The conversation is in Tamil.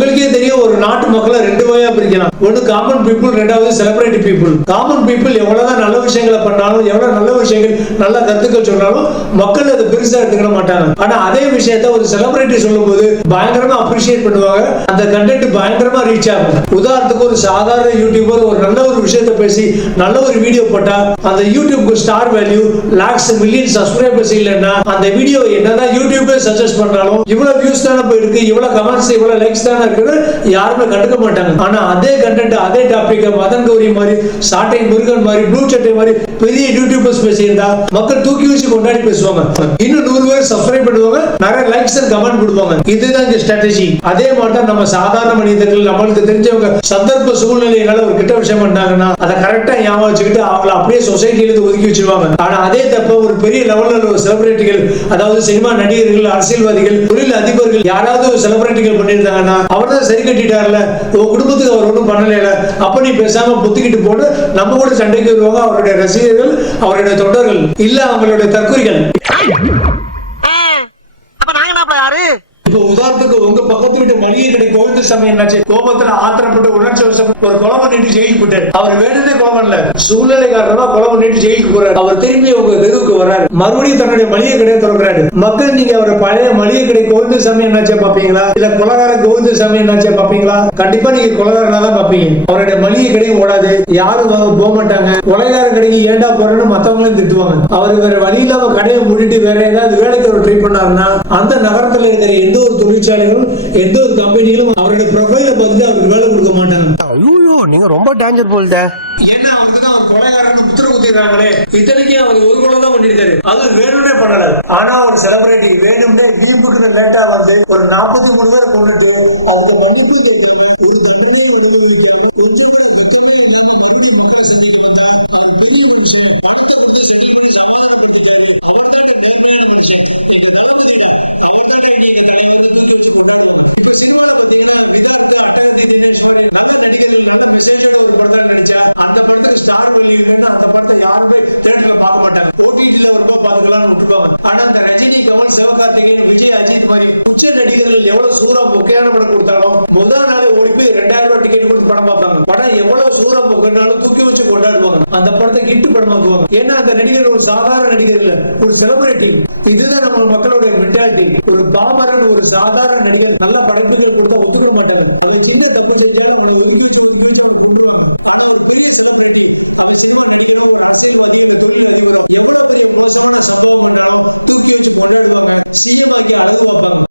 உங்களுக்கே வகையா ஒன்று காமன் பீப்புள் ரெண்டாவது செலிபிரிட்டி பீப்புள் காமன் பீப்புள் எவ்வளவுதான் நல்ல விஷயங்களை பண்ணாலும் எவ்வளவு நல்ல விஷயங்கள் நல்ல கருத்துக்கள் சொன்னாலும் மக்கள் அதை பெருசா எடுத்துக்கிட மாட்டாங்க. ஆனா அதே விஷயத்த ஒரு செலிபிரிட்டி சொல்லும்போது பயங்கரமா அப்ரிஷியேட் பண்ணுவாங்க. அந்த கண்டென்ட் பயங்கரமா ரீச் ஆகும். உதாரணத்துக்கு ஒரு சாதாரண யூடியூபர் ஒரு நல்ல ஒரு விஷயத்தை பேசி நல்ல ஒரு வீடியோ போட்டா அந்த யூடியூப்க்கு star value lakhs million subscribers இல்லைன்னா அந்த வீடியோ என்னதான் யூடியூபே சஜஸ்ட் பண்ணாலும் இவ்வளவு வியூஸ் தானே போயிருக்கு இவ்வளவு கமெண்ட்ஸ் இவ்வளவு லைக்ஸ் தானே இருக்குன்னு யாருமே கண்டுக்க மாட்டாங்க. ஆனா அதே அதே கண்டென்ட் அதே டாபிக் மதன் கௌரி மாதிரி சாட்டை முருகன் மாதிரி ப்ளூ சட்டை மாதிரி பெரிய யூடியூபர்ஸ் பேசியிருந்தா மக்கள் தூக்கி வச்சு கொண்டாடி பேசுவாங்க. இன்னும் நூறு பேர் சப்ஸ்கிரைப் பண்ணுவாங்க. நிறைய லைக்ஸ் அண்ட் கமெண்ட் கொடுப்பாங்க. இதுதான் இங்க ஸ்ட்ராட்டஜி அதே மாதிரி நம்ம சாதாரண மனிதர்கள் நம்மளுக்கு தெரிஞ்சவங்க சந்தர்ப்ப சூழ்நிலையினால ஒரு கிட்ட விஷயம் பண்ணாங்கன்னா அதை கரெக்டா ஞாபகம் வச்சுக்கிட்டு அவங்கள அப்படியே சொசைட்டில இருந்து ஒதுக்கி வச்சிருவாங்க. ஆனா அதே தப்ப ஒரு பெரிய லெவல்ல ஒரு செலிபிரிட்டிகள் அதாவது சினிமா நடிகர்கள் அரசியல்வாதிகள் தொழில் அதிபர்கள் யாராவது ஒரு செலிபிரிட்டிகள் பண்ணியிருந்தாங்கன்னா அவர் தான் சரி கட்டிட்டார்ல. உங்க குடும்பத்துக்கு அவர் ஒன்றும் பண்ணலையில அப்ப நீ பேசாம புத்திக்கிட்டு போட்டு நம்ம கூட சண்டைக்கு வருவாங்க அவருடைய ரசிகர்கள் அவருடைய தொண்டர்கள். இல்ல அவங்களுடைய தற்கொலைகள். அப்ப நாங்க என்ன யாரு? இப்போ உதாரணத்துக்கு உங்க பக்கத்து வீட்டு மளிகை கடை கோவிந்த சமயம் என்னாச்சு? கோபத்துல ஆத்திரப்பட்டு உணர்ச்சி வசப்பட்டு ஒரு கொலை பண்ணிட்டு ஜெயிலுக்கு போயிட்டாரு. அவர் வேணும்னே கொலை பண்ணல சூழ்நிலை காரணமா கொலை பண்ணிட்டு ஜெயிலுக்கு போறாரு. அவர் திரும்பி உங்க தெருவுக்கு வர்றாரு. மறுபடியும் தன்னுடைய மளிகை கடையை திறக்கிறாரு. மக்கள் நீங்க அவர் பழைய மளிகை கடை கோவிந்த சமயம் என்னாச்சே பாப்பீங்களா? இல்ல கொலகார கோவிந்த சமயம் என்னாச்சா பாப்பீங்களா? கண்டிப்பா நீங்க கொலகாரனா தான் பாப்பீங்க. அவருடைய மளிகை கடையும் ஓடாது. யாரும் போக மாட்டாங்க கொலைகார கடைக்கு ஏன்டா போறேன்னு மத்தவங்களும் திட்டுவாங்க. அவர் வேற வழி இல்லாம கடையை மூடிட்டு வேற ஏதாவது வேலைக்கு அவர் ட்ரை பண்ணாருன்னா அந்த நகரத்துல இருக்கிற எந்த ஒரு தொழிற்சாலைகளும் எந்த ஒரு கம்பெனிகளும் அவருடைய ப்ரொஃபைல பார்த்துட்டு அவருக்கு வேலை கொடுக்க மாட்டாங்க. ஐயோ நீங்க ரொம்ப டேஞ்சர் போல்தே. ஏன்னா அவருக்கு தான் அவர் கொலைகாரன்னு முத்திர குத்திடுறாங்களே இத்தனைக்கும் அவர் ஒரு கொலை தான் பண்ணிருக்காரு அது வேணும்னே பண்ணல. ஆனா ஒரு செலிபிரிட்டி வேணும்னே வீம்புக்குன்னு லேட்டா வந்து ஒரு நாற்பத்தி மூணு பேரை கொண்டுட்டு அதுக்கு மன்னிப்பு கேட்காம ஒரு தண்டனையும் அனுபவிக்காம கொஞ்சம் கூட வெக்கமே இல்லாம மறுபடியும் மக்களை சந்திக்க வந்தா அவர் பெரிய மனுஷன் பணத்தை கொடுத்து செட்டில் பண்ணி சமாதானப்படுத்திட்டாரு. அவர் தான் நேர்மையான மனுஷன். எங்க தளபதிடா அவர் தான் நீங்க தலைவருக்கு தூக்கி வச்சு கொண்டாடுவாங்க. இப்ப சினிமால பாத்தீங்கன்னா விதார்த்து அட்டகத்தி தினேஸ்வரி நல்ல நடிகர்கள் நல்ல மெசேஜோட ஒரு படத்துல நடிச்சா அந்த படத்துக்கு ஸ்டார் வேல்யூ இல்லைன்னு அந்த படத்தை யாருமே தேட்டர்ல பார்க்க மாட்டாங்க. ஓடிடில வரும்போது பாத்துக்கலாம்னு விட்டுருப்பாங்க. ஆனா அந்த ரஜினி கமல் சிவகார்த்திகேயன் விஜய் அஜித் மாதிரி உச்ச நடிகர்கள் எவ்வளவு சூறா முக்கியமான படம் கொடுத்தாலும் முதல் நாளே ஓடி போய் ரெண்டாயிரம் ரூபாய் டிக்கெட் கொடுத்து படம் பார்ப்பாங்க. படம் எவ்வளவு சூறா மொக்கைனாலும் தூக்கி வச்சு கொண்டாடுவாங்க. அந்த படத்தை கிட்டு படமாக்குவாங்க ஏன்னா அந்த நடிகர் ஒரு சாதாரண நடிகர் இல்ல ஒரு செலிபிரிட்டி இதுதான் நம்ம மக்களுடைய மென்டாலிட்டி ஒரு பாமரன் ஒரு சாதாரண நடிகர் நல்ல படைப்புகள் கொடுத்தா ஒத்துக்கிட மாட்டாங்க. அவன் சின்ன தப்பு செஞ்சாலும் அவனை ஒதுக்கி வச்சு ஒதுக்கி வச்சு அவனை கொண்டுருவாங்க ஆனா ஒரு பெரிய செலிபிரிட்டி அவன் சினிமா நடிகரும் ஒரு அரசியல்வாதியும் இல்ல தொழில் அதிபரும் எவ்வளவு பெரிய மோசமான சம்பவம் பண்ணாலும் தூக்கி வச்சு கொண்டாடுவாங்க. சிஎம் ஆக்கி அழகு பார்ப்பாங்க.